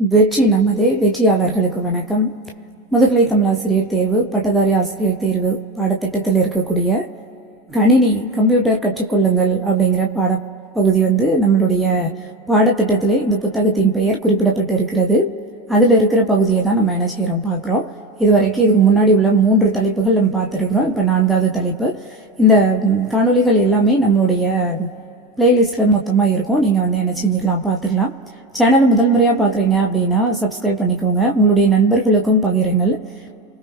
வெற்றி நமதே. வெற்றியாளர்களுக்கு வணக்கம். முதுகலை தமிழாசிரியர் தேர்வு, பட்டதாரி ஆசிரியர் தேர்வு பாடத்திட்டத்தில் இருக்கக்கூடிய கணினி கம்ப்யூட்டர் கற்றுக்கொள்ளுங்கள் அப்படிங்கிற பாடப்பகுதி நம்மளுடைய பாடத்திட்டத்திலே இந்த புத்தகத்தின் பெயர் குறிப்பிடப்பட்டு இருக்கிறது. அதில் இருக்கிற பகுதியை தான் நம்ம என்ன செய்கிறோம் பார்க்குறோம். இதுவரைக்கும் இதுக்கு முன்னாடி உள்ள 3 தலைப்புகள் நம்ம பார்த்துருக்குறோம். இப்போ 4வது தலைப்பு. இந்த காணொலிகள் எல்லாமே நம்மளுடைய பிளேலிஸ்ட்டில் மொத்தமாக இருக்கும். நீங்கள் என்ன செஞ்சுக்கலாம், பார்த்துக்கலாம். சேனல் முதல் முறையாக பார்க்குறீங்க அப்படின்னா சப்ஸ்கிரைப் பண்ணிக்கோங்க. உங்களுடைய நண்பர்களுக்கும் பகிருங்கள்.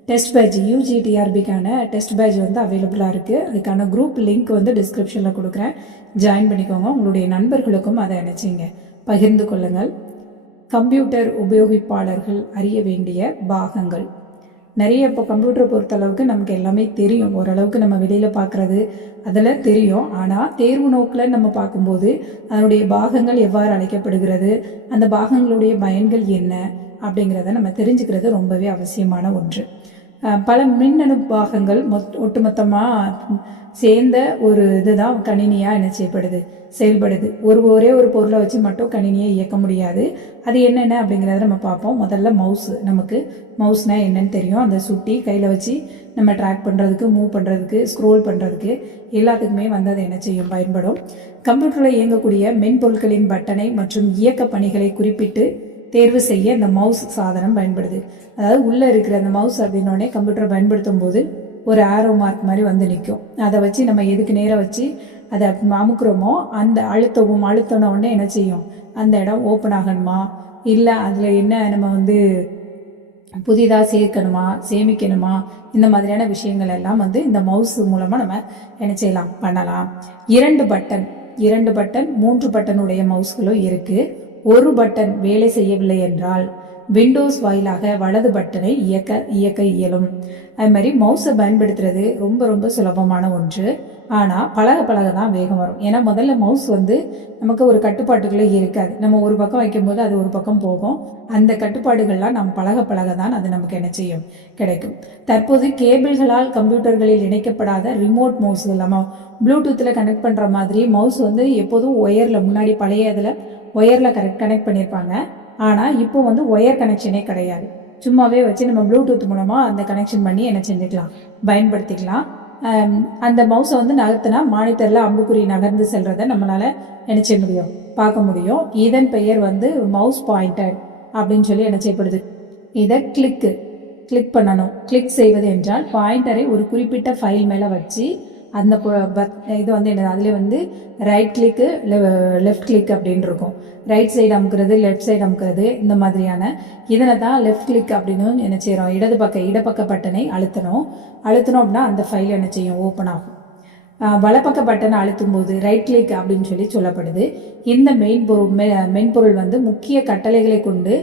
டெஸ்ட் பேட்ச் UGTRBக்கான டெஸ்ட் பேட்ச் அவைலபிளாக இருக்குது. அதுக்கான குரூப் லிங்க் டிஸ்கிரிப்ஷனில் கொடுக்குறேன். ஜாயின் பண்ணிக்கோங்க. உங்களுடைய நண்பர்களுக்கும் அதை நினச்சிங்க பகிர்ந்து கொள்ளுங்கள். கம்ப்யூட்டர் உபயோகிப்பாளர்கள் அறிய வேண்டிய பாகங்கள் நிறைய. இப்போ கம்ப்யூட்டரை பொறுத்தளவுக்கு நமக்கு எல்லாமே தெரியும். ஓரளவுக்கு நம்ம வெளியில் பார்க்குறது அதில் தெரியும். ஆனால் தேர்வு நோக்கில் நம்ம பார்க்கும்போது அதனுடைய பாகங்கள் எவ்வாறு அழைக்கப்படுகிறது, அந்த பாகங்களுடைய பயன்கள் என்ன அப்படிங்கிறத நம்ம தெரிஞ்சுக்கிறது ரொம்பவே அவசியமான ஒன்று. பல மின்னணு பாகங்கள் ஒட்டுமொத்தமாக சேர்ந்த ஒரு இதுதான் கணினியாக என்ன செய்யப்படுது, செயல்படுது. ஒரே ஒரு பொருளை வச்சு மட்டும் கணினியை இயக்க முடியாது. அது என்னென்ன அப்படிங்கிறத நம்ம பார்ப்போம். முதல்ல நமக்கு மவுஸ்னால் என்னன்னு தெரியும். அந்த சுட்டி கையில் வச்சு நம்ம ட்ராக் பண்ணுறதுக்கு, மூவ் பண்ணுறதுக்கு, ஸ்க்ரோல் பண்ணுறதுக்கு எல்லாத்துக்குமே அது என்ன செய்யும், பயன்படும். கம்ப்யூட்டரில் இயங்கக்கூடிய மென்பொருட்களின் பட்டனை மற்றும் இயக்க பணிகளை குறிப்பிட்டு தேர்வு செய்ய இந்த மவுஸ் சாதனம் பயன்படுது. அதாவது உள்ளே இருக்கிற அந்த மவுஸ் அப்படின்னோடனே கம்ப்யூட்டரை பயன்படுத்தும் போது ஒரு ஆரோ மார்க் மாதிரி நிற்கும். அதை வச்சு நம்ம எதுக்கு நேராக வச்சு அதை அமுக்குறோமோ அந்த அழுத்தின உடனே என்ன செய்யும், அந்த இடம் ஓப்பன் ஆகணுமா, இல்லை அதில் என்ன நம்ம புதிதாக சேர்க்கணுமா, சேமிக்கணுமா, இந்த மாதிரியான விஷயங்கள் எல்லாம் இந்த மவுஸ் மூலமாக நம்ம என்ன செய்யலாம், பண்ணலாம். 2 பட்டன் 3 பட்டனுடைய மவுஸ்களும் இருக்குது. ஒரு பட்டன் வேலை செய்யவில்லை என்றால் விண்டோஸ் வாயிலாக வலது பட்டனை இயக்க இயலும். அது மாதிரி மவுஸை பயன்படுத்துறது ரொம்ப ரொம்ப சுலபமான ஒன்று. ஆனால் பழக தான் வேகம் வரும். ஏன்னா முதல்ல மவுஸ் நமக்கு ஒரு கட்டுப்பாட்டுகளே இருக்காது. நம்ம ஒரு பக்கம் வைக்கும்போது அது ஒரு பக்கம் போகும். அந்த கட்டுப்பாடுகள்லாம் நம்ம பழக தான் அது நமக்கு என்ன செய்யும், கிடைக்கும். தற்போது கேபிள்களால் கம்ப்யூட்டர்களில் இணைக்கப்படாத ரிமோட் மவுஸ் நம்ம ப்ளூடூத்தில் கனெக்ட் பண்ணுற மாதிரி மவுஸ் எப்போதும் ஒயரில், முன்னாடி பழைய இதில் ஒயரில் கனெக்ட் பண்ணியிருப்பாங்க. ஆனால் இப்போ ஒயர் கனெக்ஷனே கிடையாது. சும்மாவே வச்சு நம்ம ப்ளூடூத் மூலமாக அந்த கனெக்ஷன் பண்ணி என்ன செஞ்சுக்கலாம், பயன்படுத்திக்கலாம். அந்த மவுஸை நகர்த்தினா மானிட்டரில் அம்புக்குறி நகர்ந்து செல்றதை நம்மளால் என்ன செய்ய முடியும், பார்க்க முடியும். இதன் பெயர் மவுஸ் பாயிண்டர் அப்படின்னு சொல்லி என்ன செய்யப்படுது. இதை கிளிக் பண்ணணும். கிளிக் செய்வது என்றால் பாயிண்டரை ஒரு குறிப்பிட்ட ஃபைல் மேலே வச்சு அந்த இது என்ன, அதில் ரைட் கிளிக்கு, லெஃப்ட் கிளிக் அப்படின்னு இருக்கும். ரைட் சைடு அமுக்கிறது, லெஃப்ட் சைடு அமுக்கிறது, இந்த மாதிரியான இதனை தான் லெஃப்ட் கிளிக் அப்படின்னு என்ன செய்கிறோம். இடப்பக்க பட்டனை அழுத்தணும் அப்படின்னா அந்த ஃபைல் என்ன செய்யும், ஓப்பன் ஆகும். வலப்பக்க பட்டனை அழுத்தும் போது ரைட் கிளிக் அப்படின்னு சொல்லி சொல்லப்படுது. இந்த மென்பொருள் முக்கிய கட்டளைகளை கொண்டு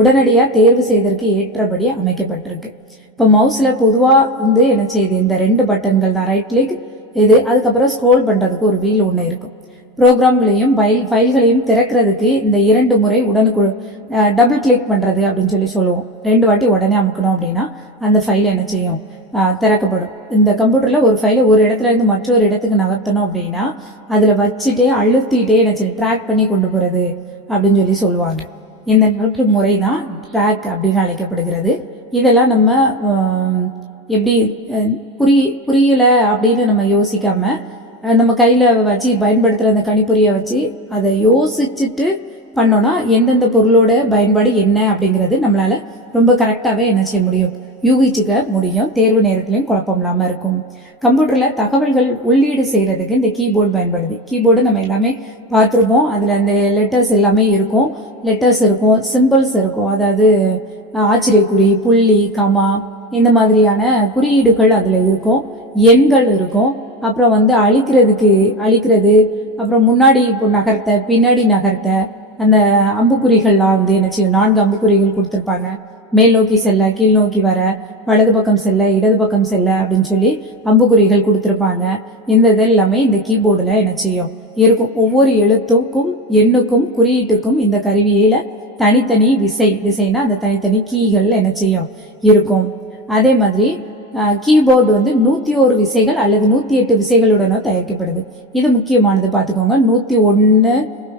உடனடியாக தேர்வு செய்வதற்கு ஏற்றபடி அமைக்கப்பட்டிருக்கு. இப்போ மவுஸில் பொதுவாக என்ன செய்யுது, இந்த 2 பட்டன்கள் தான், ரைட் கிளிக் இது. அதுக்கப்புறம் ஸ்க்ரோல் பண்ணுறதுக்கு ஒரு வீல் ஒன்று இருக்கும். ப்ரோக்ராம்களையும் ஃபைல்களையும் திறக்கிறதுக்கு இந்த 2 முறை டபுள் கிளிக் பண்ணுறது அப்படின்னு சொல்லி சொல்லுவோம். 2 வாட்டி உடனே அமுக்கணும் அப்படின்னா அந்த ஃபைல் என்ன செய்யும், திறக்கப்படும். இந்த கம்ப்யூட்டரில் ஒரு ஃபைலை ஒரு இடத்துல இருந்து மற்றொரு இடத்துக்கு நகர்த்தணும் அப்படின்னா அதில் வச்சுட்டே அழுத்திட்டே என்ன செய்யும், ட்ராக் பண்ணி கொண்டு போகிறது அப்படின்னு சொல்லி சொல்லுவாங்க. இந்த நகர்த்து முறை தான் ட்ராக் அப்படின்னு அழைக்கப்படுகிறது. இதெல்லாம் நம்ம எப்படி புரியலை அப்படின்னு நம்ம யோசிக்காமல் நம்ம கையில் வச்சு பயன்படுத்துகிற அந்த கணிப்பொறியை வச்சு அதை யோசிச்சுட்டு பண்ணோன்னா எந்தெந்த பொருளோட பயன்பாடு என்ன அப்படிங்கிறது நம்மளால் ரொம்ப கரெக்டாகவே என்ன செய்ய முடியும், யூகிச்சுக்க முடியும். தேர்வு நேரத்துலையும் குழப்பம் இல்லாமல் இருக்கும். கம்ப்யூட்டரில் தகவல்கள் உள்ளீடு செய்கிறதுக்கு இந்த கீபோர்டு பயன்படுது. கீபோர்டு நம்ம எல்லாமே பார்த்துருப்போம். அதில் அந்த லெட்டர்ஸ் எல்லாமே இருக்கும். சிம்பிள்ஸ் இருக்கும். அதாவது ஆச்சரியக்குறி, புள்ளி, கமா, இந்த மாதிரியான குறியீடுகள் அதில் இருக்கும். எண்கள் இருக்கும். அப்புறம் அழிக்கிறது, அப்புறம் முன்னாடி இப்போ நகர்த்த, பின்னாடி நகர்த்த, அந்த அம்புக்குறிகள்லாம் என்ன செய்யும், 4 அம்புக்குறிகள் கொடுத்துருப்பாங்க. மேல் நோக்கி செல்ல, கீழ் நோக்கி வர, வலது பக்கம் செல்ல, இடது பக்கம் செல்ல அப்படின்னு சொல்லி அம்புக்குறிகள் கொடுத்துருப்பாங்க. இந்த இதெல்லாமே இந்த கீபோர்டில் என்ன செய்யும், இருக்கும். ஒவ்வொரு எழுத்துக்கும், எண்ணுக்கும், குறியீட்டுக்கும் இந்த கருவியில் தனித்தனி விசைனா அந்த தனித்தனி கீகள் என்ன செய்யும், இருக்கும். அதே மாதிரி கீபோர்டு 101 விசைகள் அல்லது 108 விசைகளுடனோ தயாரிக்கப்படுது. இது முக்கியமானது, பார்த்துக்கோங்க. 101,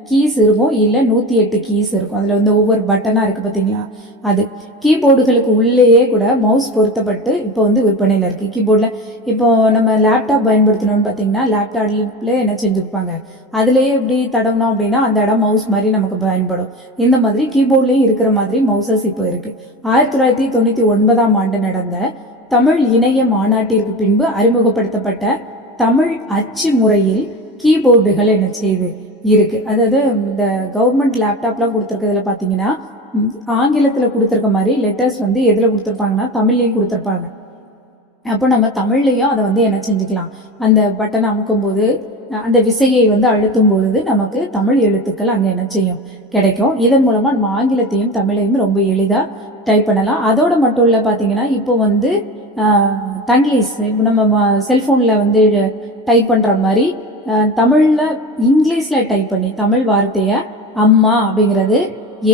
கீஸ் இருக்கும், இல்லை 108 கீஸ் இருக்கும். அதில் வந்து ஒவ்வொரு பட்டனாக இருக்குது பார்த்தீங்களா, அது கீபோர்டுகளுக்கு உள்ளேயே கூட மவுஸ் பொருத்தப்பட்டு இப்போ வந்து விற்பனையில் இருக்குது. கீபோர்டில் இப்போ நம்ம லேப்டாப் பயன்படுத்தணும்னு பார்த்தீங்கன்னா லேப்டாப்ல என்ன செஞ்சுருப்பாங்க, அதுலேயே இப்படி தடவினோம் அப்படின்னா அந்த இடம் மவுஸ் மாதிரி நமக்கு பயன்படும். இந்த மாதிரி கீபோர்ட்லேயும் இருக்கிற மாதிரி மவுசஸ் இப்போ இருக்குது. 1999 நடந்த தமிழ் இணைய மாநாட்டிற்கு பின்பு அறிமுகப்படுத்தப்பட்ட தமிழ் அச்சு முறையில் கீபோர்டுகள் என்ன செய்யுது இருக்கு. அதாவது இந்த கவர்மெண்ட் லேப்டாப்லாம் கொடுத்துருக்கிறதுல பார்த்தீங்கன்னா ஆங்கிலத்தில் கொடுத்துருக்க மாதிரி லெட்டர்ஸ் வந்து எதில் கொடுத்துருப்பாங்கன்னா தமிழ்லையும் கொடுத்துருப்பாங்க. அப்போ நம்ம தமிழ்லையும் அதை வந்து என்ன செஞ்சுக்கலாம், அந்த பட்டனை அமுக்கும் போது அந்த விசையை வந்து அழுத்தும் பொழுது நமக்கு தமிழ் எழுத்துக்கள் அங்கே என்ன செய்யும், கிடைக்கும். இதன் மூலமாக நம்ம ஆங்கிலத்தையும் தமிழையும் ரொம்ப எளிதாக டைப் பண்ணலாம். அதோடு மட்டும் இல்லை பார்த்தீங்கன்னா இப்போ வந்து தங்கிலீஷ் இப்போ நம்ம செல்ஃபோனில் வந்து டைப் பண்ணுற மாதிரி தமிழில் இங்கிலீஷில் டைப் பண்ணி தமிழ் வார்த்தையை அம்மா அப்படிங்கிறது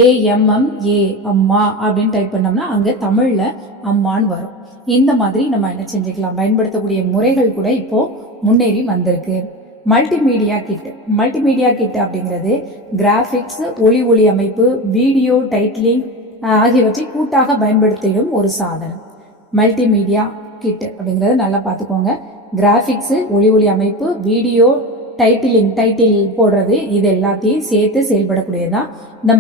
AMMA அம்மா அப்படின்னு டைப் பண்ணோம்னா அங்கே தமிழில் அம்மான்னு வரும். இந்த மாதிரி நம்ம என்ன செஞ்சுக்கலாம், பயன்படுத்தக்கூடிய முறைகள் கூட இப்போது முன்னேறி வந்திருக்கு. மல்டிமீடியா கிட் அப்படிங்கிறது கிராஃபிக்ஸ், ஒளி அமைப்பு, வீடியோ டைட்டிலிங் ஆகியவற்றை கூட்டாக பயன்படுத்திடும் ஒரு சாதனம். மல்டிமீடியா கிட் அப்படிங்கிறது நல்லா பார்த்துக்கோங்க. கிராஃபிக்ஸு, ஒளி அமைப்பு, வீடியோ, டைட்டில் போடுறது, இது எல்லாத்தையும் சேர்த்து செயல்படக்கூடியதான் இந்த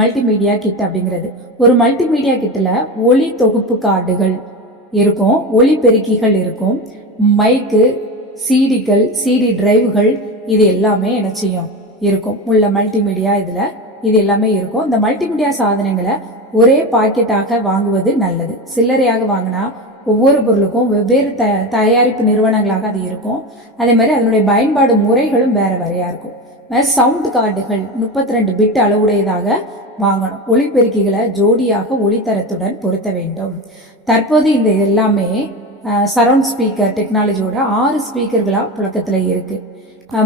மல்டிமீடியா கிட் அப்படிங்கிறது. ஒரு மல்டிமீடியா கிட்டில் ஒளி தொகுப்பு கார்டுகள் இருக்கும், ஒளி பெருக்கிகள் இருக்கும், மைக்கு, சிடிக்கள், சிடி டிரைவுகள், இது எல்லாமே என்ன செய்யும் இருக்கும் உள்ள மல்டிமீடியா. இதில் இது எல்லாமே இருக்கும். இந்த மல்டிமீடியா சாதனங்களை ஒரே பாக்கெட்டாக வாங்குவது நல்லது. சில்லறையாக வாங்கினா ஒவ்வொரு பொருளுக்கும் வெவ்வேறு தயாரிப்பு நிறுவனங்களாக அது இருக்கும். அதே மாதிரி அதனுடைய பயன்பாடு முறைகளும் வேற வேறையா இருக்கும். சவுண்ட் கார்டுகள் 32 பிட் அளவுடையதாக வாங்கணும். ஒளிபெருக்கிகளை ஜோடியாக ஒளித்தரத்துடன் பொருத்த வேண்டும். தற்போது இந்த எல்லாமே சரவுண்ட் ஸ்பீக்கர் டெக்னாலஜியோட 6 ஸ்பீக்கர்களாக புழக்கத்தில் இருக்கு.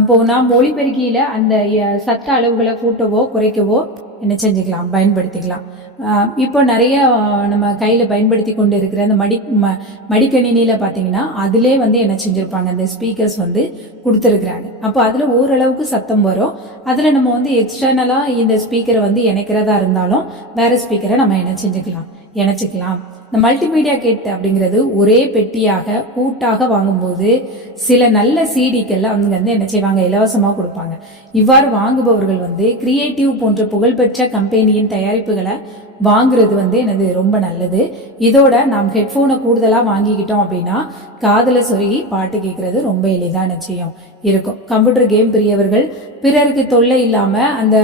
இப்போ நாம் ஒளிபெருக்கியில் அந்த சத்த அளவுகளை கூட்டவோ குறைக்கவோ என்ன செஞ்சுக்கலாம், பயன்படுத்திக்கலாம். இப்போ நிறைய நம்ம கையில் பயன்படுத்தி கொண்டு இருக்கிற அந்த மடிக்கணினியில் பார்த்தீங்கன்னா அதிலே வந்து என்ன செஞ்சுருப்பாங்க, அந்த ஸ்பீக்கர்ஸ் வந்து கொடுத்துருக்குறாங்க. அப்போ அதில் ஓரளவுக்கு சத்தம் வரும். அதில் நம்ம வந்து எக்ஸ்டர்னலாக இந்த ஸ்பீக்கரை வந்து இணைக்கிறதா இருந்தாலும் வேறு ஸ்பீக்கரை நம்ம என்ன செஞ்சுக்கலாம், இணைச்சிக்கலாம். இந்த மல்டிமீடியா கிட் அப்படிங்கிறது ஒரே பெட்டியாக கூட்டாக வாங்கும்போது சில நல்ல சிடிக்கள் அவங்க வந்து என்ன செய்வாங்க, இலவசமாக கொடுப்பாங்க. இவ்வாறு வாங்குபவர்கள் வந்து கிரியேட்டிவ் போன்ற புகழ்பெற்ற கம்பெனியின் தயாரிப்புகளை வாங்குறது வந்து எனது ரொம்ப நல்லது. இதோட நாம் ஹெட்ஃபோனை கூடுதலாக வாங்கிக்கிட்டோம் அப்படின்னா காதில் சொருகி பாட்டு கேட்கறது ரொம்ப எளிதாக நிச்சயம் இருக்கும். கம்ப்யூட்டர் கேம் பிரியவர்கள் பிறருக்கு தொல்லை இல்லாமல் அந்த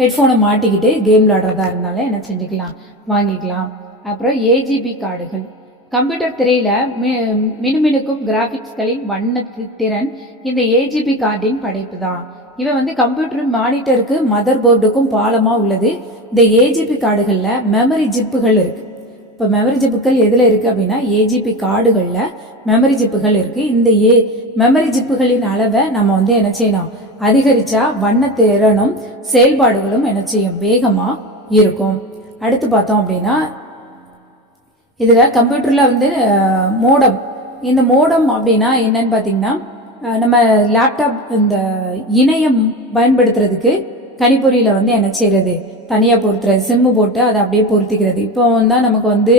ஹெட்ஃபோனை மாட்டிக்கிட்டு கேம் விளாடுறதா இருந்தாலும் என்ன செஞ்சுக்கலாம், வாங்கிக்கலாம். அப்புறம் ஏஜிபி கார்டுகள், கம்ப்யூட்டர் திரையில மினுமினுக்கும் கிராபிக்ஸ்களின் வண்ண திறன் இந்த ஏஜிபி கார்டின் படைப்பு தான். இவன் வந்து கம்ப்யூட்டர் மானிட்டருக்கு மதர் போர்டுக்கும் பாலமா உள்ளது. இந்த ஏஜிபி கார்டுகள்ல மெமரி ஜிப்புகள் இருக்கு. இப்போ மெமரி ஜிப்புகள் எதில் இருக்குது அப்படின்னா ஏஜிபி கார்டுகளில் மெமரி ஜிப்புகள் இருக்குது. இந்த மெமரி ஜிப்புகளின் அளவை நம்ம வந்து என்ன செய்யணும், அதிகரித்தா வண்ணத்திறனும் செயல்பாடுகளும் என்ன செய்யும், வேகமாக இருக்கும். அடுத்து பார்த்தோம் அப்படின்னா இதில் கம்ப்யூட்டரில் வந்து மோடம். இந்த மோடம் அப்படின்னா என்னன்னு பார்த்தீங்கன்னா நம்ம லேப்டாப் இந்த இணையம் பயன்படுத்துறதுக்கு கணிப்பொறியில் வந்து என்ன செய்யறது, தனியாக பொருத்துறது, சிம்மு போட்டு அதை அப்படியே பொருத்திக்கிறது. இப்போ தான் நமக்கு வந்து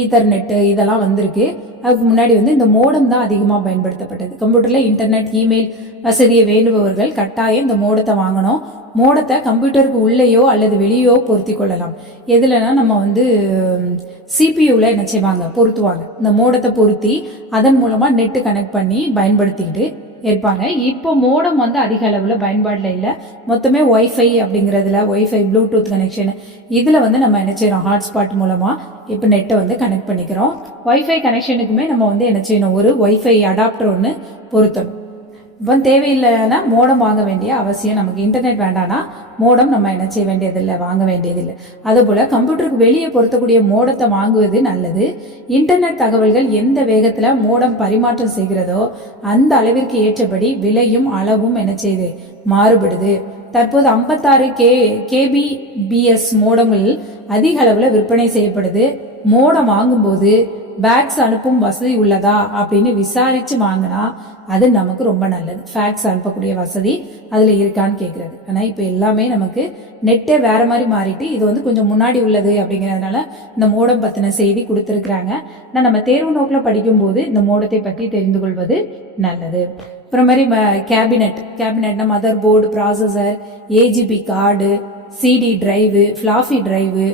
ஈத்தர்நெட்டு இதெல்லாம் வந்திருக்கு. அதுக்கு முன்னாடி வந்து இந்த மோடம் தான் அதிகமாக பயன்படுத்தப்பட்டது. கம்ப்யூட்டரில் இன்டர்நெட், இமெயில் வசதியை வேண்டுபவர்கள் கட்டாயம் இந்த மோடத்தை வாங்கணும். மோடத்தை கம்ப்யூட்டருக்கு உள்ளேயோ அல்லது வெளியோ பொருத்தி கொள்ளலாம். எதுலனா நம்ம வந்து சிபியூவில் என்ன செய்வாங்க, பொருத்துவாங்க. இந்த மோடத்தை பொருத்தி அதன் மூலமாக நெட்டு கனெக்ட் பண்ணி பயன்படுத்திக்கிட்டு இருப்பாங்க. இப்போ மோடம் வந்து அதிக அளவில் பயன்பாட்டில் இல்லை. மொத்தமே ஒய்ஃபை அப்படிங்கிறதுல ஒய்ஃபை, ப்ளூடூத் கனெக்ஷன் இதில் வந்து நம்ம என்ன செய்யறோம், ஹாட்ஸ்பாட் மூலமாக இப்போ நெட்டை வந்து கனெக்ட் பண்ணிக்கிறோம். ஒய்ஃபை கனெக்ஷனுக்குமே நம்ம வந்து என்ன செய்யணும், ஒரு ஒய்ஃபை அடாப்டர் ஒன்று பொருத்தணும். இப்போ தேவையில்லைன்னா மோடம் வாங்க வேண்டிய அவசியம், நமக்கு இன்டர்நெட் வேண்டாம்னா மோடம் நம்ம என்ன செய்ய வேண்டியதில்லை, வாங்க வேண்டியதில்லை. அதுபோல் கம்ப்யூட்டருக்கு வெளியே பொருத்தக்கூடிய மோடத்தை வாங்குவது நல்லது. இன்டர்நெட் தகவல்கள் எந்த வேகத்தில் மோடம் பரிமாற்றம் செய்கிறதோ அந்த அளவிற்கு ஏற்றபடி விலையும் அளவும் என்ன செய்யுது, மாறுபடுது. தற்போது 56 kbps மோடங்கள் அதிக அளவில் விற்பனை செய்யப்படுது. மோடம் வாங்கும்போது பேக்ஸ் அனுப்பும் வசதி உள்ளதா அப்படின்னு விசாரிச்சு வாங்கினா அது நமக்கு ரொம்ப நல்லது. ஃபேக்ஸ் அனுப்பக்கூடிய வசதி அதுல இருக்கான்னு கேட்கறது. ஆனா இப்ப எல்லாமே நமக்கு நெட்டே வேற மாதிரி மாறிட்டு இது வந்து கொஞ்சம் முன்னாடி உள்ளது அப்படிங்கிறதுனால இந்த மோடம் பத்தின செய்தி கொடுத்துருக்குறாங்க. ஆனா நம்ம தேர்வு நோக்கில் படிக்கும் போது இந்த மோடத்தை பற்றி தெரிந்து கொள்வது நல்லது. அப்புறம் மாதிரி கேபினெட்னா motherboard, processor, AGP card, CD drive, floppy drive,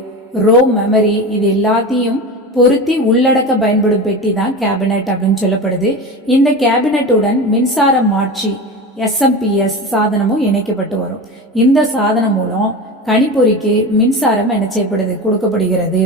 ROM memory, இது எல்லாத்தையும் பொருத்தி உள்ளடக்க பயன்படும் பெட்டி தான் கேபினெட் அப்படின்னு சொல்லப்படுது. இந்த கேபினெட்டுடன் மின்சார மாற்றி SMS சாதனமும் இணைக்கப்பட்டு வரும். இந்த சாதனம் மூலம் கணிப்பொறிக்கு மின்சாரம் என்ன செய்யப்படுது, கொடுக்கப்படுகிறது.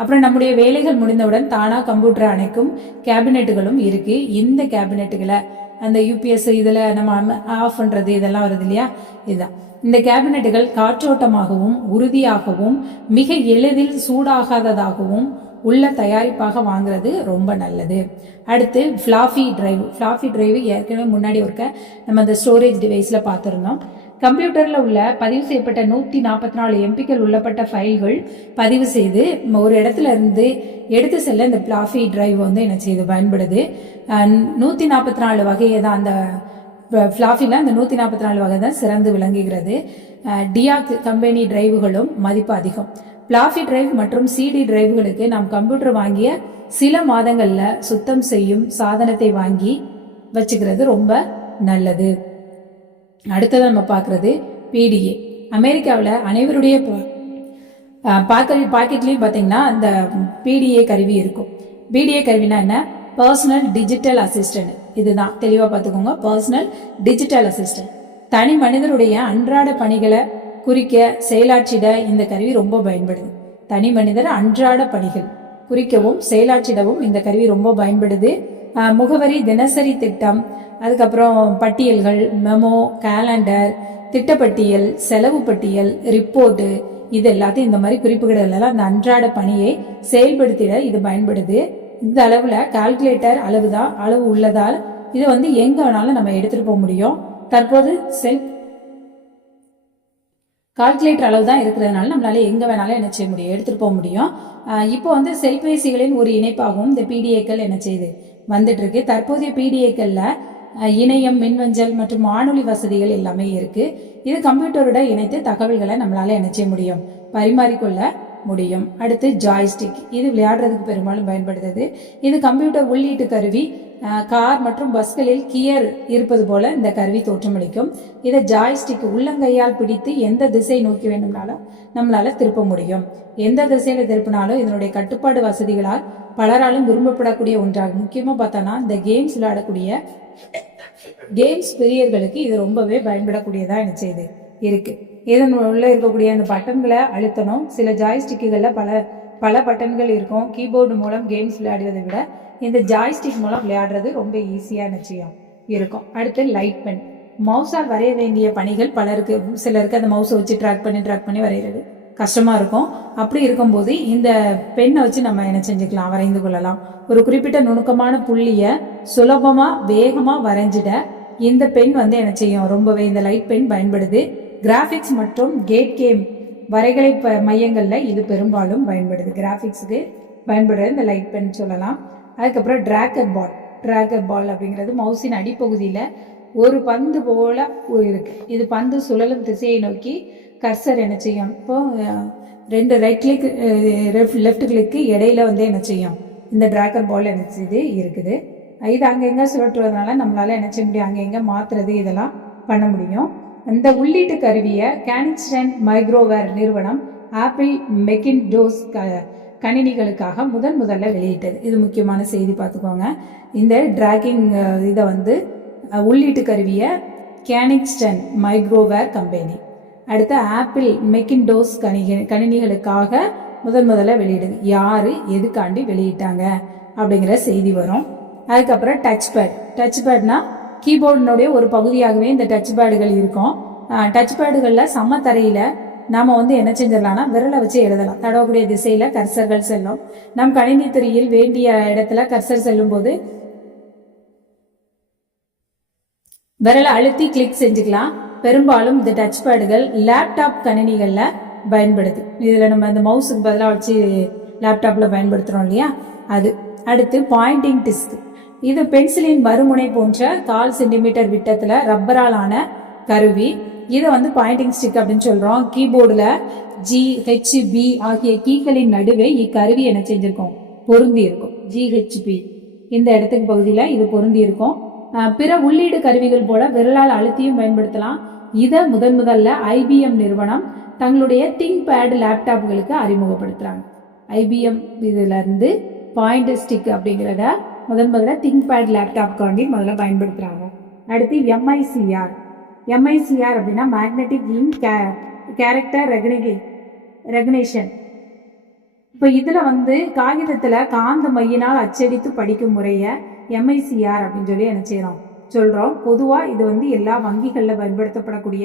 அப்புறம் நம்முடைய வேலைகள் முடிந்தவுடன் தானா கம்ப்யூட்டர் அணைக்கும் கேபினெட்டுகளும் இருக்கு. இந்த கேபினெட்டுகளை அந்த யூபிஎஸ் இதுல நம்ம ஆஃப் பண்றது இதெல்லாம் வருது இல்லையா, இதுதான். இந்த கேபினெட்டுகள் காற்றோட்டமாகவும் உறுதியாகவும் மிக எளிதில் சூடாகாததாகவும் உள்ள தயாரிப்பாக வாங்குறது ரொம்ப நல்லது. அடுத்து ஃபிளாஃபி டிரைவ் ஏற்கனவே முன்னாடி ஒருக்க நம்ம அந்த ஸ்டோரேஜ் டிவைஸ்ல பார்த்துருந்தோம். கம்ப்யூட்டர்ல உள்ள பதிவு செய்யப்பட்ட 144 MBகள் உள்ளப்பட்ட ஃபைல்கள் பதிவு செய்து ஒரு இடத்துல இருந்து எடுத்து செல்ல இந்த ஃபிளாஃபி டிரைவ் வந்து என்ன செய்து பயன்படுது. 144 வகையை தான் அந்த ஃபிளாஃபில அந்த 144 வகை தான் சிறந்து விளங்குகிறது. டியாக் கம்பெனி டிரைவுகளும் மதிப்பு அதிகம். ஃபிளாஃபி டிரைவ் மற்றும் சிடி டிரைவுகளுக்கு நாம் கம்ப்யூட்டர் வாங்கிய சில மாதங்கள்ல சுத்தம் செய்யும் சாதனத்தை வாங்கி வச்சுக்கிறது ரொம்ப நல்லது. அடுத்தது நம்ம பார்க்கறது PDA. அமெரிக்காவில் அனைவருடைய பாக்கெட்லயும் பார்த்தீங்கன்னா அந்த PDA கருவி இருக்கும். PDA கருவினா என்ன, பர்சனல் டிஜிட்டல் அசிஸ்டன்ட். இதுதான் தெளிவா பார்த்துக்கோங்க, பர்சனல் டிஜிட்டல் அசிஸ்டன்ட். தனி மனிதருடைய அன்றாட பணிகளை குறிக்க செயலாற்றிட இந்த கருவி ரொம்ப பயன்படுது. தனி மனிதர் அன்றாட பணிகள் குறிக்கவும் செயலாற்றிடவும் இந்த கருவி ரொம்ப பயன்படுது. முகவரி, தினசரி திட்டம், அதுக்கப்புறம் பட்டியல்கள், மெமோ, கேலண்டர், திட்டப்பட்டியல், செலவு பட்டியல், ரிப்போர்ட்டு, இது எல்லாத்தையும் இந்த மாதிரி குறிப்புகள் எல்லாம் அந்த அன்றாட பணியை செயல்படுத்திட இது பயன்படுது. இந்த அளவுல கால்குலேட்டர் அளவு உள்ளதால் இது வந்து எங்க வேணாலும் நம்ம எடுத்துட்டு போக முடியும். தற்போது கால்குலேட்டர் அளவு தான் இருக்கிறதுனால நம்மளால எங்க வேணாலும் என்ன செய்ய முடியும், எடுத்துட்டு போக முடியும். இப்போ வந்து செல்பேசிகளின் ஒரு இணைப்பாகவும் இந்த PDAக்கள் என்ன செய்யுது வந்துட்டு இருக்கு. தற்போதைய PDAக்கள்ல இணையம், மின்வஞ்சல் மற்றும் வானொலி வசதிகள் எல்லாமே இருக்கு. இது கம்ப்யூட்டரோட இணைத்து தகவல்களை நம்மளால என்ன செய்ய முடியும், பரிமாறிக்கொள்ள முடியும். அடுத்து ஜாய்ஸ்டிக், இது விளையாடுறதுக்கு பெரும்பாலும் பயன்படுது. இது கம்ப்யூட்டர் உள்ளீட்டு கருவி. கார் மற்றும் பஸ்களில் கியர் இருப்பது போல இந்த கருவி தோற்றமளிக்கும். இதை ஜாய்ஸ்டிக் உள்ளங்கையால் பிடித்து எந்த திசை நோக்கி வேண்டும்னாலும் நம்மளால திருப்ப முடியும். எந்த திசையில திருப்பினாலும் இதனுடைய கட்டுப்பாடு வசதிகளால் பலராலும் விரும்பப்படக்கூடிய ஒன்றாகும். முக்கியமா பார்த்தோன்னா இந்த கேம்ஸ் விளையாடக்கூடிய கேம்ஸ் பிரியர்களுக்கு இது ரொம்பவே பயன்படக்கூடியதா என்ன செய்யுது இருக்கு. இதன் உள்ள இருக்கக்கூடிய அந்த பட்டன்களை அழுத்தணும். சில ஜாய்ஸ்டிக்குகள்ல பல பட்டன்கள் இருக்கும். கீபோர்டு மூலம் கேம்ஸ் விளையாடுவதை விட இந்த ஜாய்ஸ்டிக் மூலம் விளையாடுறது ரொம்ப ஈஸியா நிச்சயம் இருக்கும். அடுத்து லைட் பென். மவுஸால் வரைய வேண்டிய பணிகள் சிலருக்கு அந்த மவுஸை வச்சு ட்ராக் பண்ணி வரைகிறது கஷ்டமா இருக்கும். அப்படி இருக்கும்போது இந்த பெண்ணை வச்சு நம்ம என்ன செஞ்சுக்கலாம், வரைந்து கொள்ளலாம். ஒரு குறிப்பிட்ட நுணுக்கமான புள்ளிய சுலபமா வேகமா வரைஞ்சிட இந்த பெண் வந்து என்ன செய்யும், ரொம்பவே இந்த லைட் பென் பயன்படுது. கிராபிக்ஸ் மற்றும் கேட் கேம் வரைகலை மையங்கள்ல இது பெரும்பாலும் பயன்படுது. கிராபிக்ஸுக்கு பயன்படுறது இந்த லைட் பென் சொல்லலாம். அதுக்கப்புறம் டிராக்கர் பால் அப்படிங்கிறது மவுஸின் அடிப்பகுதியில ஒரு பந்து போல இருக்கு. இது பந்து சுழலும் திசையை நோக்கி கர்சர் என்ன செய்யும், இப்போ 2 ரைட் கிளிக் லெஃப்ட் கிளிக்கு இடையில வந்து என்ன செய்யும், இந்த டிராக்கர் பால் என்ன செய்து இருக்குது. இது அங்கங்க சுழற்றுவதனால நம்மளால என்ன செய்ய முடியும், அங்கங்க மாத்துறது இதெல்லாம் பண்ண முடியும். இந்த உள்ளீட்டு கருவியை கேனிங்டன் மைக்ரோவேர் நிறுவனம் ஆப்பிள் மெக்கின்டோஸ் கணினிகளுக்காக முதல்ல வெளியிட்டது. இது முக்கியமான செய்தி, பார்த்துக்கோங்க. இந்த டிராக்கிங் இதை வந்து உள்ளீட்டு கருவியை கேனிங்டன் மைக்ரோவேர் கம்பெனி, அடுத்து ஆப்பிள் மெக்கின்டோஸ் கணினிகளுக்காக முதல்ல வெளியிடுது. யாரு எதுக்காண்டி வெளியிட்டாங்க அப்படிங்கிற செய்தி வரும். அதுக்கப்புறம் டச் பேட்னா கீபோர்டினுடைய ஒரு பகுதியாகவே இந்த டச் பேடுகள் இருக்கும். டச் பேடுகளில் சமத்தரையில நாம வந்து என்ன செஞ்சிடலாம்னா விரலை வச்சு எழுதலாம். தடவக்கூடிய திசையில கர்சர்கள் செல்லும். நம் கணினி திரையில் வேண்டிய இடத்துல கர்சர் செல்லும் போது விரலை அழுத்தி கிளிக் செஞ்சுக்கலாம். பெரும்பாலும் இந்த டச் பேடுகள் லேப்டாப் கணினிகள்ல பயன்படுது. இதுல நம்ம அந்த மவுஸுக்கு பதிலாக வச்சு லேப்டாப்ல பயன்படுத்துறோம் இல்லையா, அது. அடுத்து பாயிண்டிங் டிஸ்க். இது பென்சிலின் மறுமுனை போன்ற 1/4 சென்டிமீட்டர் விட்டத்துல ரப்பரால் ஆன கருவி. இதை வந்து பாயிண்டிங் ஸ்டிக் அப்படின்னு சொல்றோம். கீபோர்டுல GHB ஆகிய கீகளின் நடுவே இக்கருவி என்ன செஞ்சிருக்கோம், பொருந்தி இருக்கும். GHB இந்த இடத்துக்கு பகுதியில இது பொருந்தி இருக்கும். பிற உள்ளீடு கருவிகள் போல விரலால் அழுத்தியும் பயன்படுத்தலாம். இதை முதல்ல IBM நிறுவனம் தங்களுடைய திங்க் பேட் லேப்டாப்களுக்கு அறிமுகப்படுத்துறாங்க. IBM இதுல இருந்து பாயிண்ட் ஸ்டிக் அப்படிங்கிறத முதல்ல திங்க் பேட் லேப்டாப்காண்டி முதல்ல பயன்படுத்துறாங்க. அடுத்து MICR அப்படின்னா மேக்னெட்டிக் இங்க் கேரக்டர் ரெகனேஷன். இப்போ இதுல வந்து காகிதத்துல காந்த மையினால் அச்சடித்து படிக்கும் முறைய MICR அப்படின்னு சொல்லி என்ன செய்யறோம் சொல்றோம். பொதுவா இது வந்து எல்லா வங்கிகள்ல பயன்படுத்தப்படக்கூடிய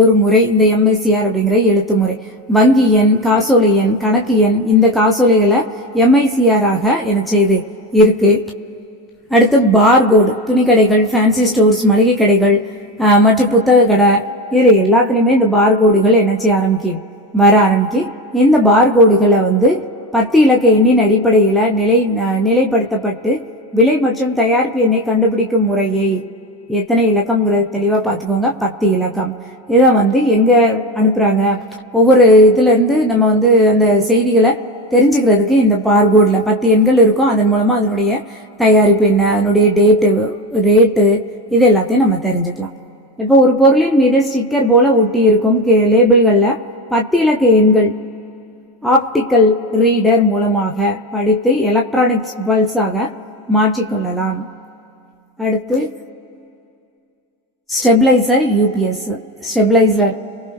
ஒரு முறை. இந்த MICR அப்படிங்கிற எழுத்து முறை வங்கி எண், காசோலை எண், கணக்கு எண், இந்த காசோலைகளை MICR ஆக என்ன செய்து இருக்கு. அடுத்து பார்கோடு. துணி கடைகள், ஃபேன்சி ஸ்டோர்ஸ், மளிகை கடைகள் மற்றும் புத்தக கடை, இதுல எல்லாத்துலயுமே இந்த பார்கோடுகள் என்ன செய்ய வர ஆரம்பிக்கு. இந்த பார்கோடுகளை வந்து 10 இலக்க எண்ணின் அடிப்படையில நிலைப்படுத்தப்பட்டு விலை மற்றும் தயாரிப்பு எண்ணை கண்டுபிடிக்கும் முறையை எத்தனை இலக்கம்ங்கிறது தெளிவாக பார்த்துக்கோங்க. 10 இலக்கம். இதை வந்து எங்கே அனுப்புகிறாங்க, ஒவ்வொரு இதுலேருந்து நம்ம வந்து அந்த செய்திகளை தெரிஞ்சுக்கிறதுக்கு இந்த பார்கோடில் 10 எண்கள் இருக்கும். அதன் மூலமாக அதனுடைய தயாரிப்பு என்ன, அதனுடைய ரேட்டு இது எல்லாத்தையும் நம்ம தெரிஞ்சுக்கலாம். இப்போ ஒரு பொருளின் மீது ஸ்டிக்கர் போல ஒட்டி இருக்கும் லேபிள்களில் 10 இலக்க எண்கள் ஆப்டிக்கல் ரீடர் மூலமாக படித்து எலக்ட்ரானிக்ஸ் பல்ஸாக மாற்றிக்கொள்ளலாம். அடுத்து ஸ்டெபிளைசர், UPS. ஸ்டெபிளைசர்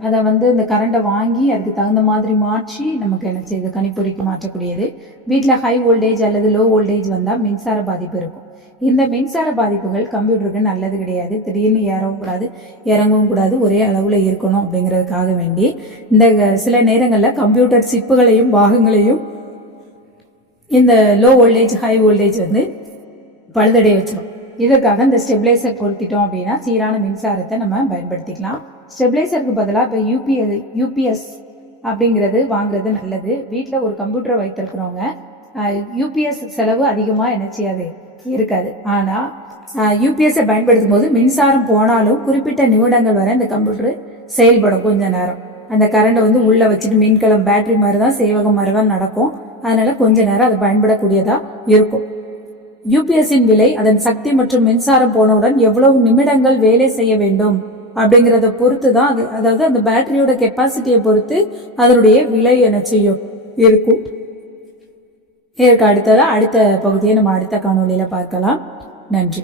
அதை வந்து இந்த கரண்டை வாங்கி அதுக்கு தகுந்த மாதிரி மாற்றி நமக்கு என்ன செய்யுது, கணிப்பொறிக்கு மாற்றக்கூடியது. வீட்டில் ஹை வோல்டேஜ் அல்லது லோ வோல்டேஜ் வந்தால் மின்சார பாதிப்பு இருக்கும். இந்த மின்சார பாதிப்புகள் கம்ப்யூட்டருக்கு நல்லது கிடையாது. திடீர்னு இறங்கவும் கூடாது, ஒரே அளவில் இருக்கணும் அப்படிங்கிறதுக்காக வேண்டி இந்த சில நேரங்களில் கம்ப்யூட்டர் சிப்புகளையும் பாகங்களையும் இந்த லோ வோல்டேஜ் ஹை வோல்டேஜ் வந்து பழுதடைய வச்சிடும். இதற்காக இந்த ஸ்டெபிளைசர் பொருத்திட்டோம் அப்படின்னா சீரான மின்சாரத்தை நம்ம பயன்படுத்திக்கலாம். ஸ்டெபிளைசருக்கு பதிலாக இப்போ UPS அப்படிங்கிறது வாங்குறது நல்லது. வீட்டில் ஒரு கம்ப்யூட்டரை வைத்திருக்கிறவங்க UPS செலவு அதிகமாக என்ன செய்யாது இருக்காது. ஆனால் UPS-ஐ பயன்படுத்தும் போது மின்சாரம் போனாலும் குறிப்பிட்ட நிமிடங்கள் வரை இந்த கம்ப்யூட்டர் செயல்படும். கொஞ்ச நேரம் அந்த கரண்டை வந்து உள்ளே வச்சுட்டு மின்கலம் பேட்டரி மாதிரி தான், சேவகம் மாதிரி தான் நடக்கும். அதனால கொஞ்ச நேரம் அது பயன்படக்கூடியதா இருக்கும். UPS-இன் விலை அதன் சக்தி மற்றும் மின்சாரம் போனவுடன் எவ்வளவு நிமிடங்கள் வேலை செய்ய வேண்டும் அப்படிங்கிறத பொறுத்து தான் அது, அதாவது அந்த பேட்டரியோட கெப்பாசிட்டியை பொறுத்து அதனுடைய விலை என்ன செய்யும் இருக்கும். இதற்கு அடுத்த பகுதியை நம்ம அடுத்த காணொலியில பார்க்கலாம். நன்றி.